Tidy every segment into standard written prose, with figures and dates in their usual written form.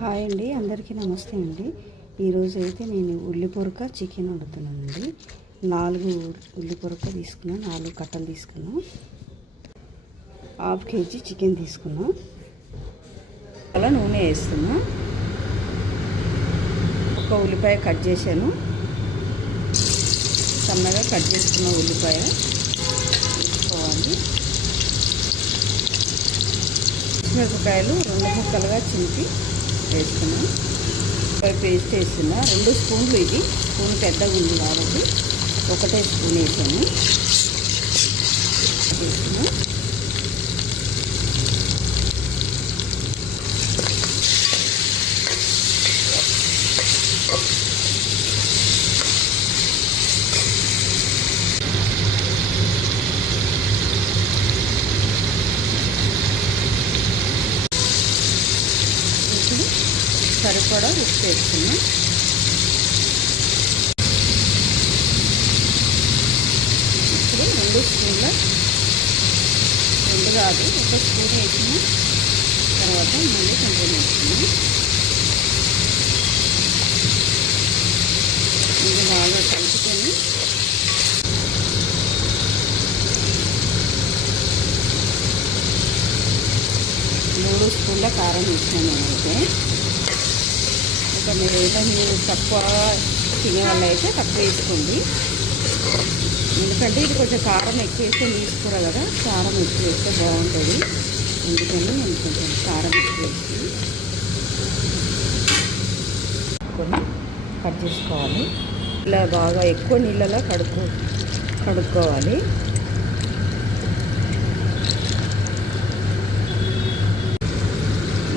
Hi అండి, అందరికీ నమస్తే అండి. ఈరోజు అయితే నేను ఉల్లి పొరక చికెన్ వండుతున్నానండి. 4 ఉల్లి పొరక తీసుకున్నాను, 4 కట్టలు తీసుకున్నాను. ½ కేజీ చికెన్ తీసుకున్నాను. అలా నూనె వేస్తున్నా. ఒక ఉల్లిపాయ కట్ చేశాను, సన్నగా కట్ చేసుకున్న ఉల్లిపాయ వేసుకోవాలి. మిరపకాయలు 2 ముక్కలుగా చింపి వేస్తున్నాం. పేస్ట్ వేస్తున్నా. 2 స్పూన్లు, ఇది స్పూన్ పెద్దగా ఉంది కాబట్టి 1 స్పూన్ వేసాను. వేస్తున్నా. సరిపడా ఉప్పు వేసుకున్నాం. ఇప్పుడు 2 స్పూన్ల, 2 కాదు 1 స్పూన్ వేసిన తర్వాత మళ్ళీ కొంచెం వేసుకున్నాం. ఇది బాగా కలుపుకొని మూడు స్పూన్ల కారం వేసినాను నేనైతే. మీరు తక్కువ తినే వాళ్ళు అయితే తక్కువ వేసుకోండి, ఎందుకంటే ఇది కొంచెం కారం ఎక్కువ వేస్తే తీసుకుర కదా, కారం ఎక్కువ వేస్తే బాగుంటుంది. ఎందుకని నేను కొంచెం కారం ఎక్కువ వేసి కొన్ని కట్ చేసుకోవాలి. ఇలా బాగా ఎక్కువ నీళ్ళలో కడుక్కోవాలి.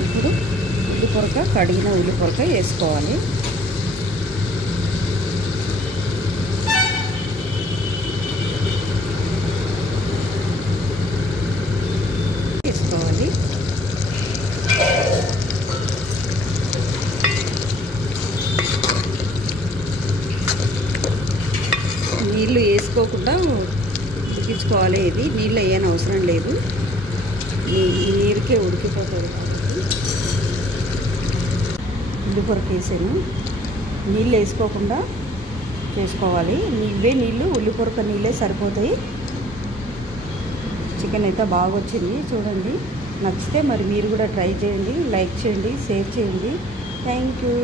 ఇప్పుడు ఉల్లి పొరక, కడిగిన ఉల్లి పొరక వేసుకోవాలి. నీళ్ళు వేసుకోకుండా ఉడికించుకోవాలి. ఇది నీళ్ళు వేయని అవసరం లేదు, ఈ నీరుకే ఉడికిపోతుంది. ఉల్లి పొరక వేసాను, నీళ్ళు వేసుకోకుండా చేసుకోవాలి. ఇవే నీళ్ళు, ఉల్లి పొరక నీళ్ళే సరిపోతాయి. చికెన్ అయితే బాగా వచ్చింది చూడండి. నచ్చితే మరి మీరు కూడా ట్రై చేయండి, లైక్ చేయండి, షేర్ చేయండి. Thank you.